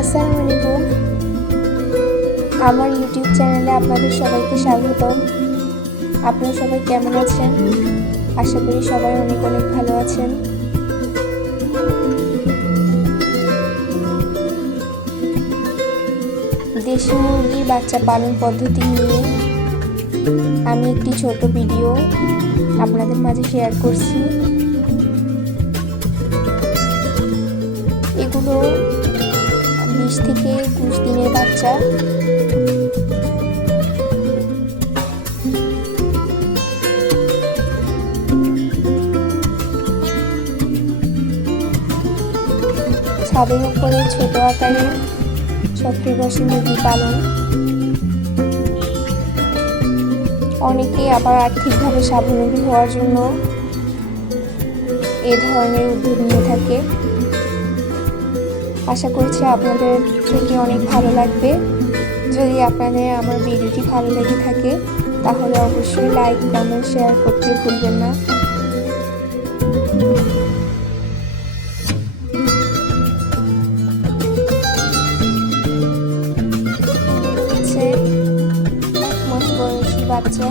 আসসালামু আলাইকুম আমার ইউটিউব চ্যানেলে আপনাদের সবাইকে স্বাগতম। আপনারা সবাই কেমন আছেন? আশা করি সবাই অনেক অনেক ভালো আছেন। দেশি মুরগির বাচ্চা পালন পদ্ধতি নিয়ে আমি একটি ছোট ভিডিও আপনাদের মাঝে শেয়ার করছি। এগুলো বিশ থেকে একুশ দিনের বাচ্চা। ছাদের উপরে ছোট আকারে শখের বসে মুরগি পালন। অনেকে আবার আর্থিকভাবে স্বাবলম্বী হওয়ার জন্য এ ধরনের উদ্যোগ নিয়ে থাকে। আশা করছি আপনাদের থেকে অনেক ভালো লাগবে। যদি আপনাদের আমার ভিডিওটি ভালো লেগে থাকে, তাহলে অবশ্যই লাইক কমেন্ট শেয়ার করতে ভুলবেন না। বাচ্চা।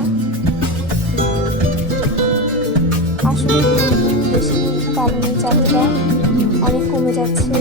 আসলে মুরগি পালনের চাহিদা। অনেক কমে যাচ্ছে।